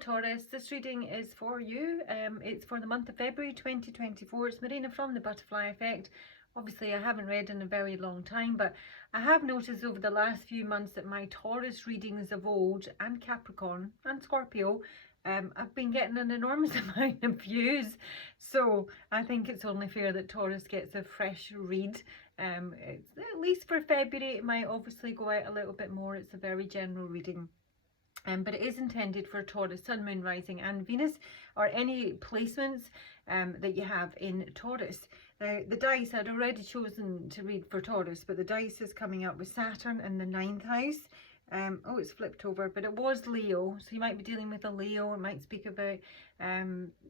Taurus, this reading is for you. It's for the month of February 2024. It's Marina from the Butterfly Effect. Obviously, I haven't read in a very long time, but I have noticed over the last few months that my Taurus readings of old, and Capricorn and Scorpio, I've been getting an enormous amount of views. So I think it's only fair that Taurus gets a fresh read. It's, at least for February, it might obviously go out a little bit more. It's a very general reading. But it is intended for Taurus, Sun, Moon, Rising and Venus, or any placements that you have in Taurus. Now, the dice, I'd already chosen to read for Taurus, but the dice is coming up with Saturn in the 9th house. Oh, it's flipped over, but it was Leo, so you might be dealing with a Leo. It might speak about,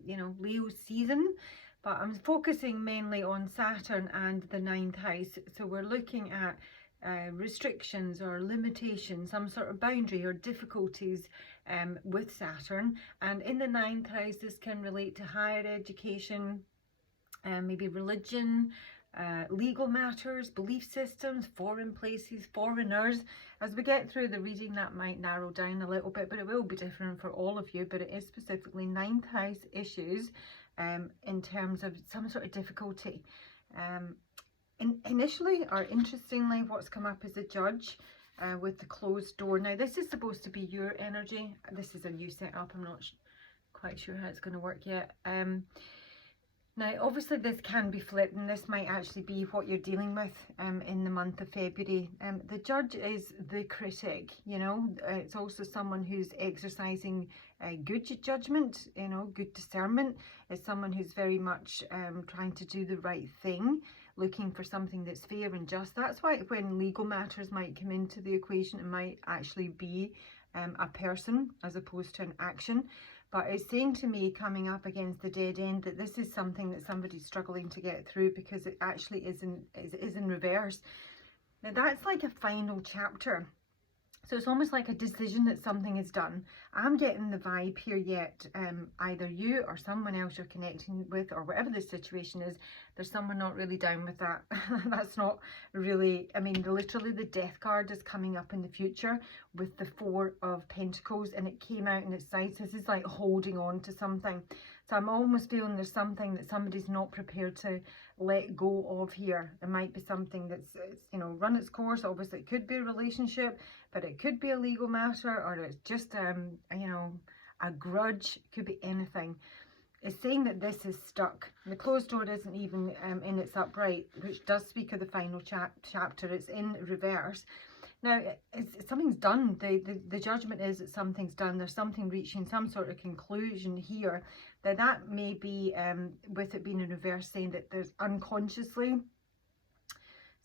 you know, Leo's season. But I'm focusing mainly on Saturn and the 9th house. So we're looking at restrictions or limitations, some sort of boundary or difficulties with Saturn. And in the 9th house, this can relate to higher education, maybe religion, legal matters, belief systems, foreign places, foreigners. As we get through the reading, that might narrow down a little bit, but it will be different for all of you. But it is specifically 9th house issues in terms of some sort of difficulty. Initially, or interestingly, what's come up is a Judge with the closed door. Now, this is supposed to be your energy. This is a new setup. I'm not quite sure how it's going to work yet. Now, obviously, this can be flipped, and this might actually be what you're dealing with in the month of February. The Judge is the critic, you know. It's also someone who's exercising good judgment, you know, good discernment. It's someone who's very much trying to do the right thing, looking for something that's fair and just. That's why when legal matters might come into the equation, it might actually be a person as opposed to an action. But it's saying to me, coming up against the dead end, that this is something that somebody's struggling to get through because it actually is in reverse. Now, that's like a final chapter. So it's almost like a decision that something is done. I'm getting the vibe here yet, either you or someone else you're connecting with, or whatever the situation is, there's someone not really down with that. That's not really, I mean, literally the Death card is coming up in the future with the 4 of Pentacles, and it came out in its side. So this is like holding on to something. So I'm almost feeling there's something that somebody's not prepared to let go of here. It might be something that's, you know, run its course. Obviously, it could be a relationship, but it could be a legal matter, or it's just, you know, a grudge. It could be anything. It's saying that this is stuck. The closed door isn't even in its upright, which does speak of the final chapter. It's in reverse. Now, something's done. The judgment is that something's done. There's something reaching some sort of conclusion here. That may be, with it being in reverse, saying that there's unconsciously,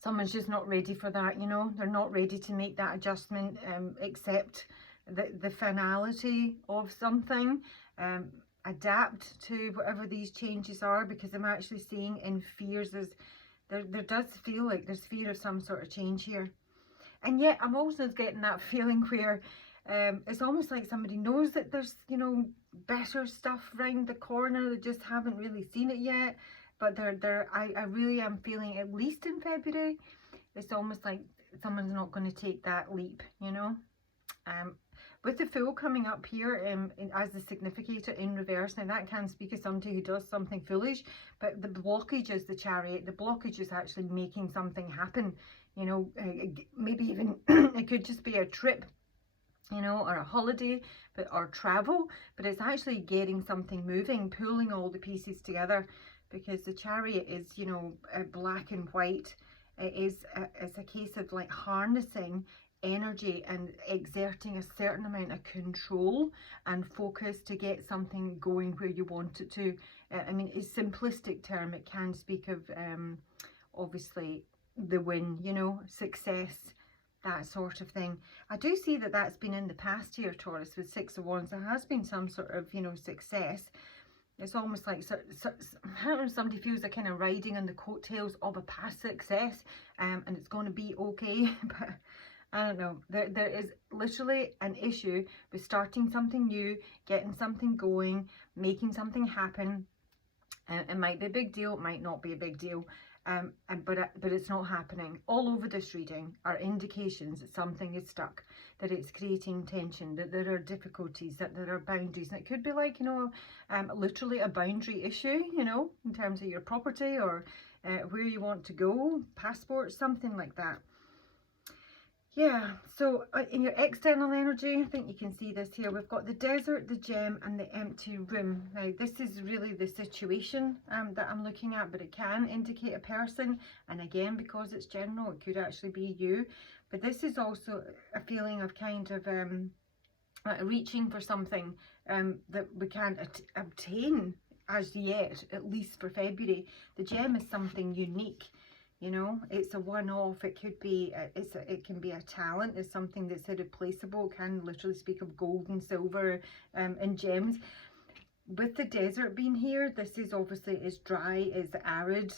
someone's just not ready for that, you know. They're not ready to make that adjustment, accept the finality of something, adapt to whatever these changes are, because I'm actually seeing in fears, there does feel like there's fear of some sort of change here. And yet I'm also getting that feeling where it's almost like somebody knows that there's, you know, better stuff around the corner. They just haven't really seen it yet. But I really am feeling, at least in February, it's almost like someone's not going to take that leap, you know. With the Fool coming up here as the significator in reverse, now that can speak of somebody who does something foolish, but the blockage is the Chariot. The blockage is actually making something happen, you know. Maybe even it could just be a trip, you know, or a holiday, or travel, but it's actually getting something moving, pulling all the pieces together, because the Chariot is, you know, black and white. It's a case of like harnessing energy and exerting a certain amount of control and focus to get something going where you want it to. I mean, in simplistic term, it can speak of obviously the win, you know, success, that sort of thing. I do see that that's been in the past here, Taurus, with 6 of Wands. There has been some sort of, you know, success. It's almost like I don't know, somebody feels they're kind of riding on the coattails of a past success, and it's going to be okay. But I don't know. There is literally an issue with starting something new, getting something going, making something happen. It might be a big deal, it might not be a big deal. but it's not happening. All over this reading are indications that something is stuck, that it's creating tension, that there are difficulties, that there are boundaries. And it could be like, you know, literally a boundary issue, you know, in terms of your property or where you want to go, passport, something like that. Yeah, so in your external energy, I think you can see this here. We've got the desert, the gem, and the empty room. Now, this is really the situation that I'm looking at, but it can indicate a person. And again, because it's general, it could actually be you. But this is also a feeling of kind of reaching for something that we can't obtain as yet, at least for February. The gem is something unique. You know, it's a one-off. It could be, it can be a talent. It's something that's irreplaceable. It can literally speak of gold and silver and gems. With the desert being here, this is obviously, it's dry, it's arid.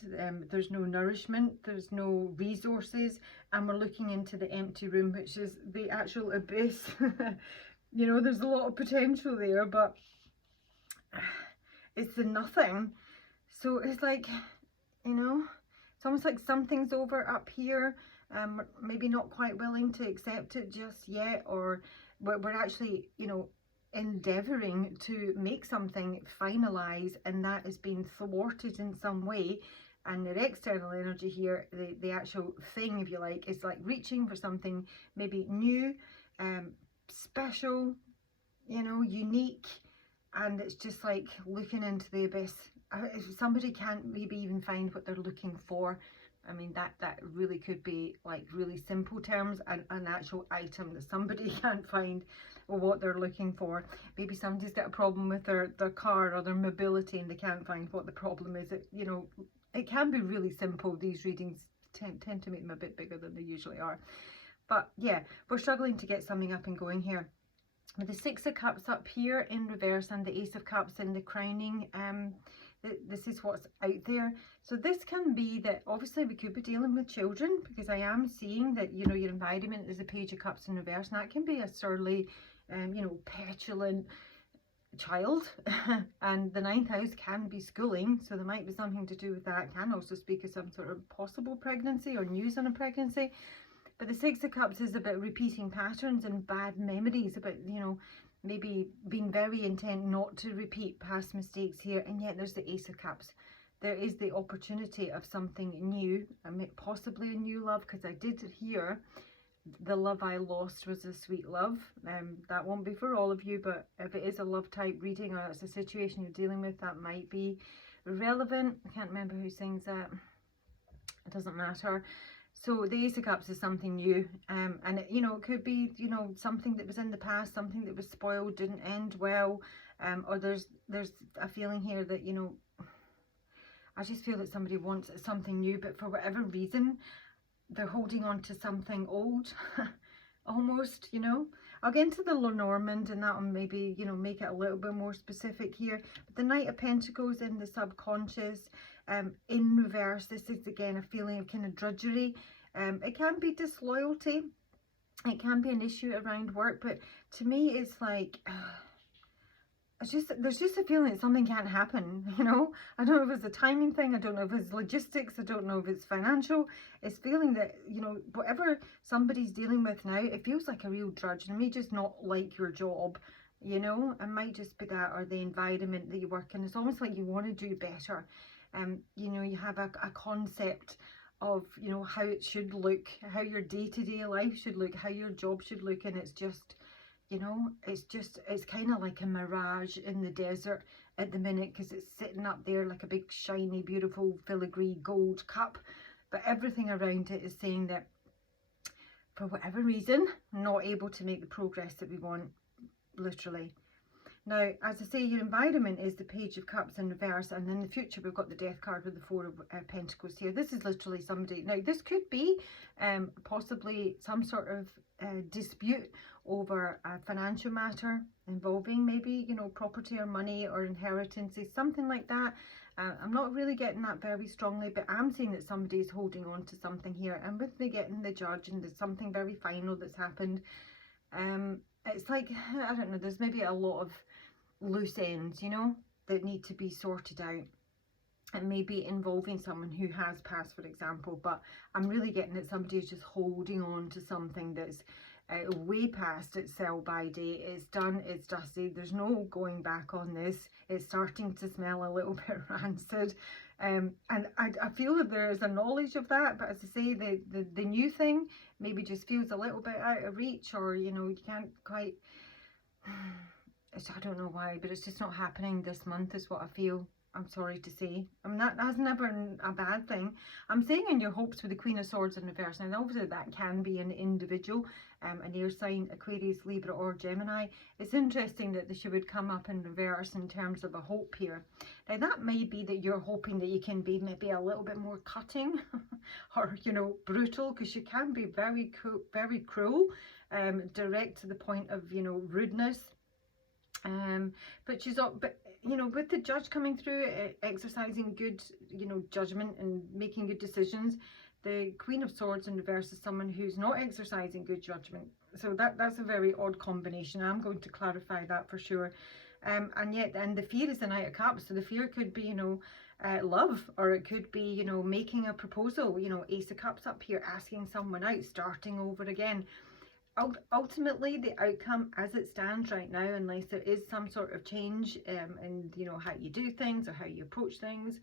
There's no nourishment, there's no resources, and we're looking into the empty room, which is the actual abyss. You know, there's a lot of potential there, but it's the nothing. So it's like, you know, it's almost like something's over up here, maybe not quite willing to accept it just yet, or we're actually, you know, endeavouring to make something finalise, and that is being thwarted in some way. And their external energy here, the actual thing, if you like, is like reaching for something maybe new, special, you know, unique, and it's just like looking into the abyss. If somebody can't maybe even find what they're looking for, I mean, that really could be like really simple terms, an actual item that somebody can't find or what they're looking for. Maybe somebody's got a problem with their car or their mobility and they can't find what the problem is. It, you know, it can be really simple. These readings tend to make them a bit bigger than they usually are. But yeah, we're struggling to get something up and going here. With the Six of Cups up here in reverse and the Ace of Cups in the crowning, this is what's out there. So this can be that obviously we could be dealing with children, because I am seeing that, you know, your environment is a Page of Cups in reverse, and that can be a surly, you know, petulant child. And the 9th house can be schooling, so there might be something to do with that. It can also speak of some sort of possible pregnancy or news on a pregnancy. But the Six of Cups is about repeating patterns and bad memories, about, you know, maybe being very intent not to repeat past mistakes here. And yet there's the Ace of Cups. There is the opportunity of something new, possibly a new love, because I did hear the love I lost was a sweet love. That won't be for all of you, but if it is a love type reading or it's a situation you're dealing with, that might be relevant. I can't remember who sings that. It doesn't matter. So the Ace of Cups is something new, and it, you know, it could be, you know, something that was in the past, something that was spoiled, didn't end well, or there's a feeling here that, you know, I just feel that somebody wants something new, but for whatever reason, they're holding on to something old, almost, you know. I'll get into the Lenormand and that will maybe, you know, make it a little bit more specific here. But the Knight of Pentacles in the subconscious, in reverse, this is again a feeling of kind of drudgery. It can be disloyalty, it can be an issue around work, but to me it's like, there's just a feeling that something can't happen, you know. I don't know if it's a timing thing, I don't know if it's logistics, I don't know if it's financial. It's feeling that, you know, whatever somebody's dealing with now, it feels like a real drudge, and it may just not like your job, you know. It might just be that, or the environment that you work in. It's almost like you want to do better. You know, you have a concept of, you know, how it should look, how your day-to-day life should look, how your job should look, and it's just, you know, it's kind of like a mirage in the desert at the minute, because it's sitting up there like a big shiny beautiful filigree gold cup, but everything around it is saying that for whatever reason, not able to make the progress that we want, literally. Now, as I say, your environment is the Page of Cups in reverse, and in the future we've got the Death card with the Four of Pentacles here. This is literally somebody, now this could be possibly some sort of dispute over a financial matter involving maybe, you know, property or money or inheritances, something like that. I'm not really getting that very strongly, but I'm seeing that somebody is holding on to something here, and with me getting the Judge, and there's something very final that's happened. It's like, I don't know, there's maybe a lot of loose ends, you know, that need to be sorted out. It may be involving someone who has passed, for example, but I'm really getting that somebody is just holding on to something that's way past its sell by date. It's done, it's dusty, there's no going back on this. It's starting to smell a little bit rancid. And I feel that there is a knowledge of that, but as I say, the new thing maybe just feels a little bit out of reach, or you know, you can't quite, I don't know why, but it's just not happening this month is what I feel. I'm sorry to say. I mean, that's never a bad thing. I'm saying in your hopes with the Queen of Swords in reverse. Now, obviously, that can be an individual, an air sign, Aquarius, Libra, or Gemini. It's interesting that she would come up in reverse in terms of a hope here. Now, that may be that you're hoping that you can be maybe a little bit more cutting or, you know, brutal, because she can be very cruel, direct to the point of, you know, rudeness. But she's up, but you know, with the Judge coming through, exercising good, you know, judgment and making good decisions, the Queen of Swords in reverse is someone who's not exercising good judgment. So that's a very odd combination. I'm going to clarify that for sure. And yet, and the fear is the Knight of Cups. So the fear could be, you know, love, or it could be, you know, making a proposal, you know, Ace of Cups up here, asking someone out, starting over again. Ultimately, the outcome as it stands right now, unless there is some sort of change in, you know, how you do things or how you approach things,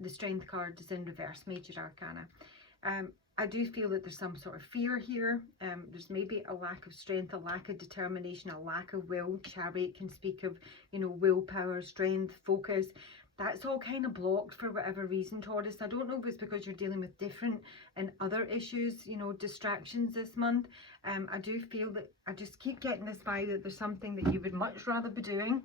the Strength card is in reverse, Major Arcana. I do feel that there's some sort of fear here. There's maybe a lack of strength, a lack of determination, a lack of will. Chariot can speak of, you know, willpower, strength, focus. That's all kind of blocked for whatever reason, Taurus. I don't know if it's because you're dealing with different and other issues, you know, distractions this month. I do feel that I just keep getting this vibe that there's something that you would much rather be doing.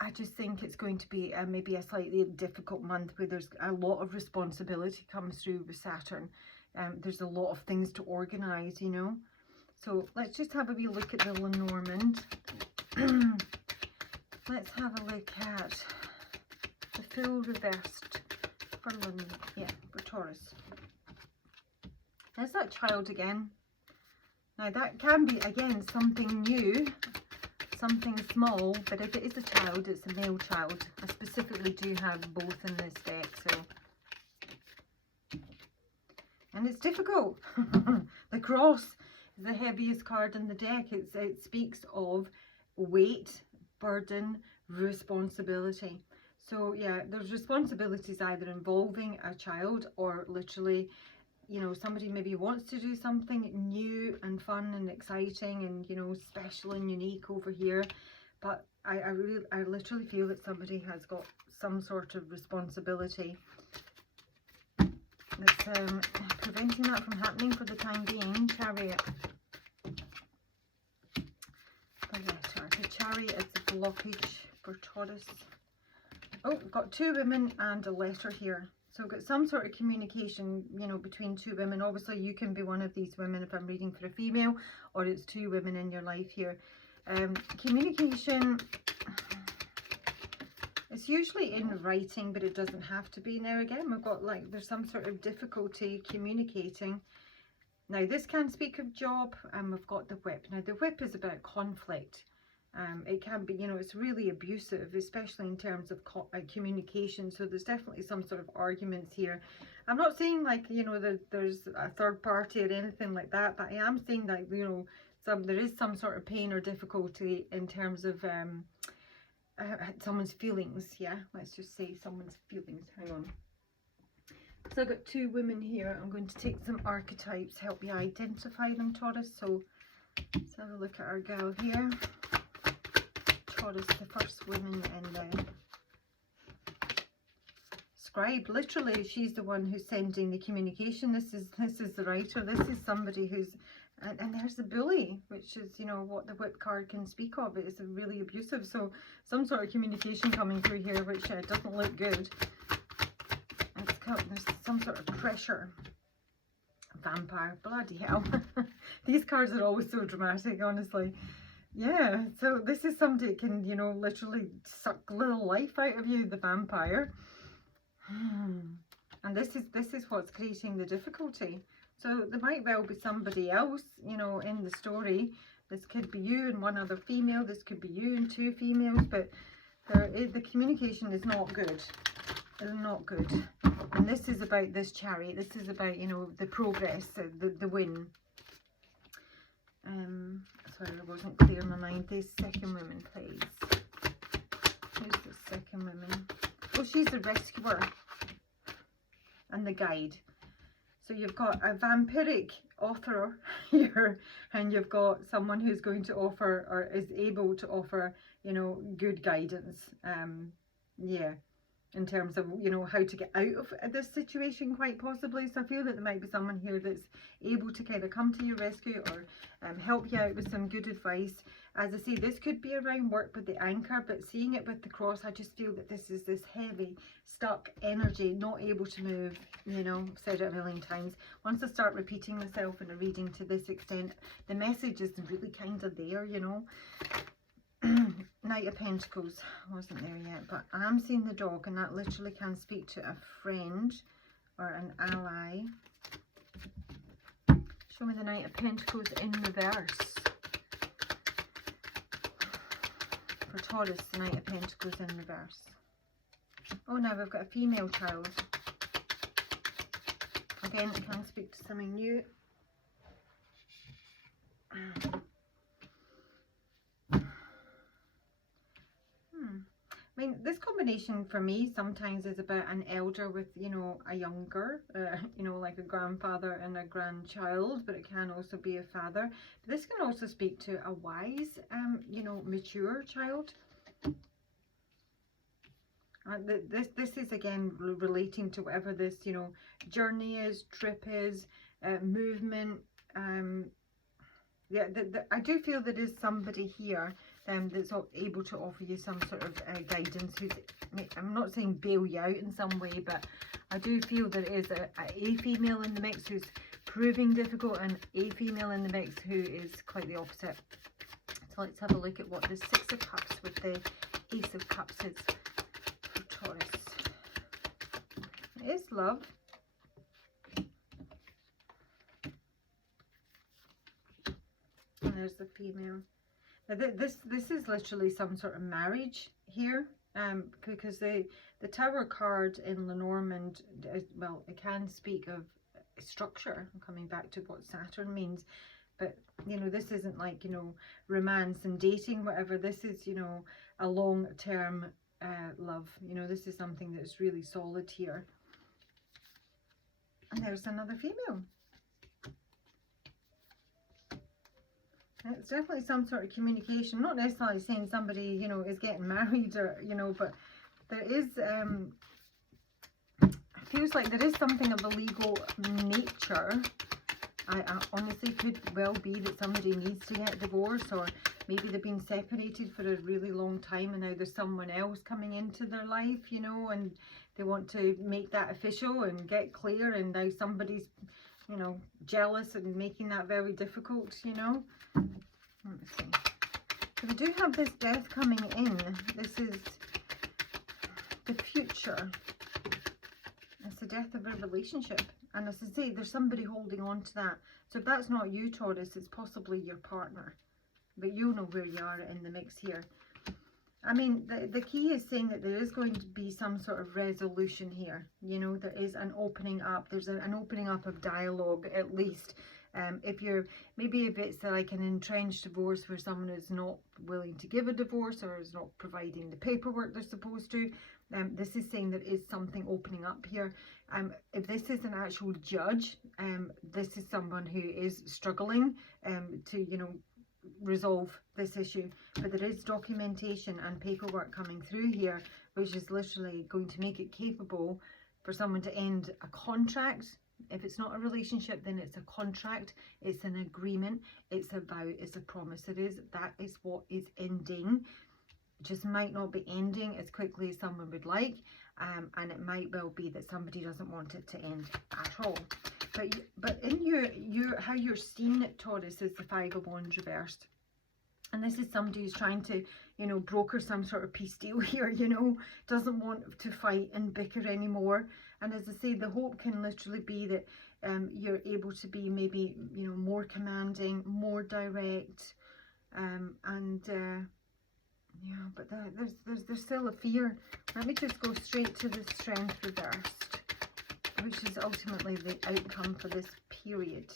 I just think it's going to be maybe a slightly difficult month where there's a lot of responsibility comes through with Saturn. There's a lot of things to organise, you know. So let's just have a wee look at the Lenormand. Let's have a look at the full reversed for for Taurus. There's that child again. Now that can be, again, something new, something small, but if it is a child, it's a male child. I specifically do have both in this deck, so. And it's difficult. The Cross is the heaviest card in the deck. It speaks of weight, burden, responsibility. So yeah, there's responsibilities either involving a child or literally, you know, somebody maybe wants to do something new and fun and exciting and, you know, special and unique over here, but I literally feel that somebody has got some sort of responsibility that's preventing that from happening for the time being. Chariot. The Chariot is the blockage for Taurus. Oh, we've got two women and a letter here. So we've got some sort of communication, you know, between two women. Obviously, you can be one of these women if I'm reading for a female, or it's two women in your life here. Communication, it's usually in writing, but it doesn't have to be. Now again, we've got like, there's some sort of difficulty communicating. Now this can speak of job, and we've got the Whip. Now the Whip is about conflict. It can be, you know, it's really abusive, especially in terms of communication. So there's definitely some sort of arguments here. I'm not saying like, you know, that there's a third party or anything like that, but I am saying that, you know, there is some sort of pain or difficulty in terms of someone's feelings. Yeah, let's just say someone's feelings. Hang on. So I've got two women here. I'm going to take some archetypes, help you identify them, Taurus. So let's have a look at our girl here. Taurus, the first woman in the Scribe. Literally, she's the one who's sending the communication. This is the writer. This is somebody who's, and there's the Bully, which is, you know, what the Whip card can speak of. It is really abusive. So some sort of communication coming through here, which doesn't look good. And there's some sort of pressure. Vampire, bloody hell. These cards are always so dramatic, honestly. Yeah, so this is somebody that can, you know, literally suck little life out of you, the vampire. And this is what's creating the difficulty. So there might well be somebody else, you know, in the story. This could be you and one other female. This could be you and two females. But The communication is not good. It's not good. And this is about this Chariot. This is about, you know, the progress, the win. Sorry, I wasn't clear in my mind. This second woman, please. Who's the second woman? Oh, she's the rescuer and the guide. So you've got a vampiric author here, and you've got someone who's going to offer, or is able to offer, you know, good guidance. Yeah, in terms of, you know, how to get out of this situation, quite possibly. So I feel that there might be someone here that's able to kind of come to your rescue, or help you out with some good advice. As I say, this could be around work with the anchor, but seeing it with the cross, I just feel that this is this heavy, stuck energy, not able to move. You know, I've said it a million times. Once I start repeating myself in a reading to this extent, the message is really kind of there, you know. Knight of Pentacles, I wasn't there yet, but I'm seeing the dog, and that literally can speak to a friend or an ally. Show me the Knight of Pentacles in reverse. For Taurus, the Knight of Pentacles in reverse. Oh, now we've got a female child. Again, it can speak to something new. I mean, this combination for me sometimes is about an elder with, you know, a younger, you know, like a grandfather and a grandchild, but it can also be a father. But this can also speak to a wise, you know, mature child. This is again relating to whatever this, you know, journey is, trip is, movement. Yeah, I do feel there is somebody here that's able to offer you some sort of guidance. Who's, I'm not saying bail you out in some way, but I do feel there is a female in the mix who's proving difficult, and a female in the mix who is quite the opposite. So let's have a look at what the Six of Cups with the Ace of Cups is for Taurus. It is love. And there's the female. Now this is literally some sort of marriage here, because the Tower card in Lenormand, well, it can speak of structure. I'm coming back to what Saturn means, but you know, this isn't like, you know, romance and dating, whatever. This is, you know, a long-term love. You know, this is something that's really solid here. And there's another female. It's definitely some sort of communication, not necessarily saying somebody, you know, is getting married, or, you know, but there is, it feels like there is something of a legal nature. I honestly could well be that somebody needs to get divorced, or maybe they've been separated for a really long time and now there's someone else coming into their life, you know, and they want to make that official and get clear, and now somebody's, you know, jealous and making that very difficult, you know. Let's see. So we do have this death coming in. This is the future. It's the death of a relationship. And as I say, there's somebody holding on to that. So if that's not you, Taurus, it's possibly your partner. But you know where you are in the mix here. I mean, the key is saying that there is going to be some sort of resolution here. You know, there is an opening up. There's an opening up of dialogue, at least. If you're, maybe if it's like an entrenched divorce where someone is not willing to give a divorce or is not providing the paperwork they're supposed to, this is saying there is something opening up here. If this is an actual judge, this is someone who is struggling to, you know, resolve this issue. But there is documentation and paperwork coming through here, which is literally going to make it capable for someone to end a contract. If it's not a relationship, then it's a contract, it's an agreement, it's a vow, it's a promise. That is what is ending. It just might not be ending as quickly as someone would like, and it might well be that somebody doesn't want it to end at all. But in your how you're seeing it, Taurus, is the Five of Wands reversed. And this is somebody who's trying to, you know, broker some sort of peace deal here, you know, doesn't want to fight and bicker anymore. And as I say, the hope can literally be that you're able to be maybe, you know, more commanding, more direct, and Yeah, but there's still a fear. Let me just go straight to the Strength reversed, which is ultimately the outcome for this period.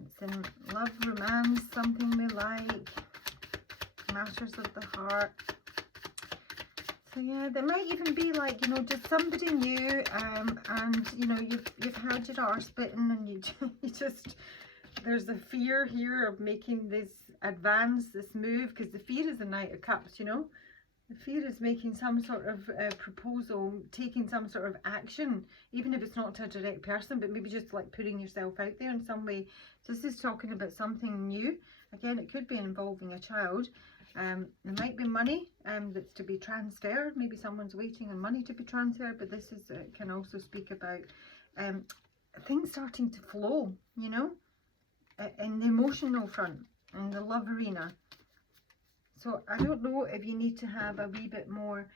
It's in love, romance, something we like, matters of the heart. So yeah, there might even be like, you know, just somebody new, and you know, you've had your arse bitten, and you just, there's a fear here of making this advance, this move, because the fear is the Knight of Cups, you know. The fear is making some sort of proposal, taking some sort of action, even if it's not to a direct person, but maybe just like putting yourself out there in some way. This is talking about something new. Again, it could be involving a child. There might be money that's to be transferred. Maybe someone's waiting on money to be transferred, but this is can also speak about things starting to flow, you know, in the emotional front, in the love arena. So I don't know if you need to have a wee bit more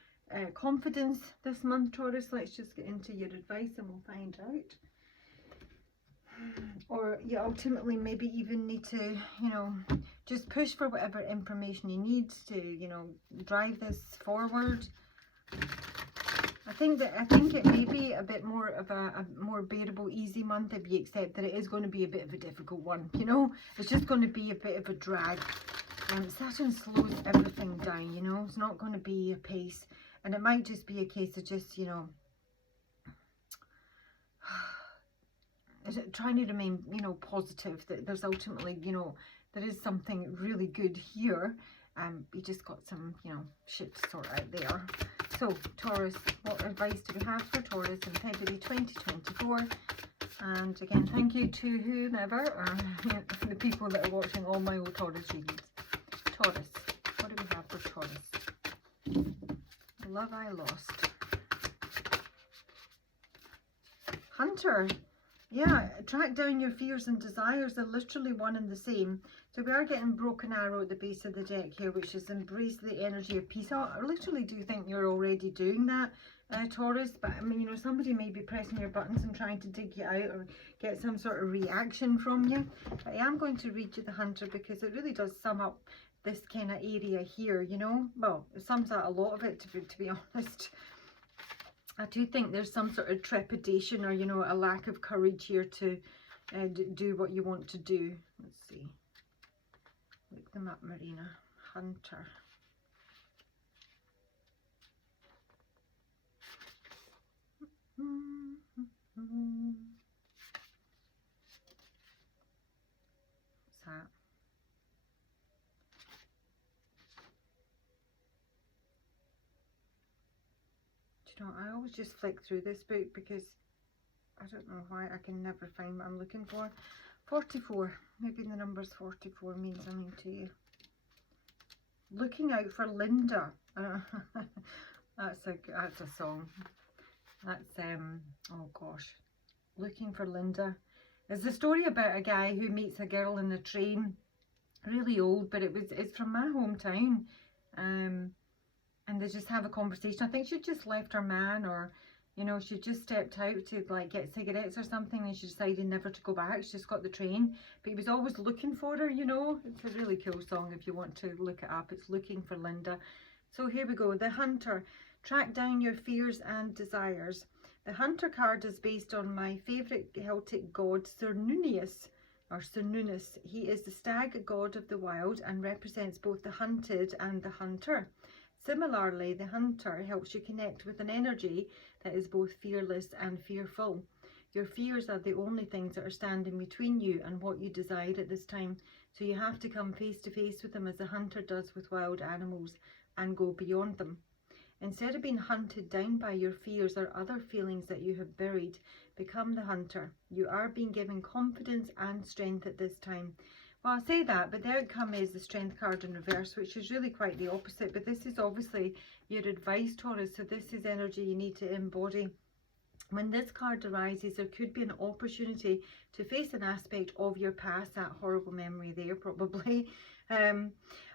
confidence this month, Taurus. Let's just get into your advice and we'll find out. Or you ultimately maybe even need to, you know, just push for whatever information you need to, you know, drive this forward. I think it may be a bit more of a more bearable, easy month if you accept that it is going to be a bit of a difficult one, you know. It's just going to be a bit of a drag. Saturn slows everything down, you know. It's not going to be a pace, and it might just be a case of just, you know, trying to remain, you know, positive, that there's ultimately, you know, there is something really good here. You just got some, you know, shit to sort out there. So Taurus, what advice do we have for Taurus in February 2024? And again, thank you to whomever, the people that are watching all my old Taurus readings. Taurus, what do we have for Taurus? The love I lost. Hunter. Yeah, track down your fears and desires. They're literally one and the same. So we are getting broken arrow at the base of the deck here, which is embrace the energy of peace. I literally do think you're already doing that, Taurus. But I mean, you know, somebody may be pressing your buttons and trying to dig you out or get some sort of reaction from you. But I am going to read you the Hunter because it really does sum up this kind of area here, you know. Well, it sums out a lot of it, to be honest. I do think there's some sort of trepidation or, you know, a lack of courage here to do what you want to do. Let's see. Look them up, Marina. Hunter. What's that? You know, I always just flick through this book because I don't know why I can never find what I'm looking for. 44. Maybe the numbers 44 means something to you. Looking out for Linda. That's a song. That's oh gosh. Looking for Linda. It's a story about a guy who meets a girl in the train. Really old, but it's from my hometown. And they just have a conversation. I think she just left her man, or, you know, she just stepped out to like get cigarettes or something, and she decided never to go back. She just got the train, but he was always looking for her, you know. It's a really cool song if you want to look it up. It's Looking for Linda. So here we go. The Hunter. Track down your fears and desires. The Hunter card is based on my favourite Celtic god, Cernunnos, or Cernunnos. He is the stag god of the wild and represents both the hunted and the hunter. Similarly, the Hunter helps you connect with an energy that is both fearless and fearful. Your fears are the only things that are standing between you and what you desire at this time, so you have to come face to face with them as the hunter does with wild animals and go beyond them. Instead of being hunted down by your fears or other feelings that you have buried, become the hunter. You are being given confidence and strength at this time. Well, I say that, but the outcome is the Strength card in reverse, which is really quite the opposite. But this is obviously your advice, Taurus. So this is energy you need to embody. When this card arises, there could be an opportunity to face an aspect of your past, that horrible memory there probably,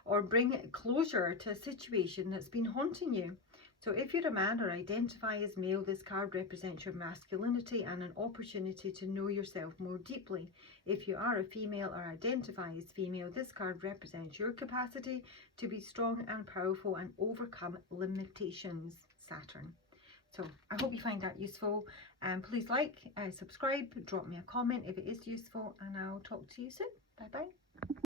or bring closure to a situation that's been haunting you. So if you're a man or identify as male, this card represents your masculinity and an opportunity to know yourself more deeply. If you are a female or identify as female, this card represents your capacity to be strong and powerful and overcome limitations, Saturn. So I hope you find that useful, and please like, subscribe, drop me a comment if it is useful, and I'll talk to you soon. Bye bye.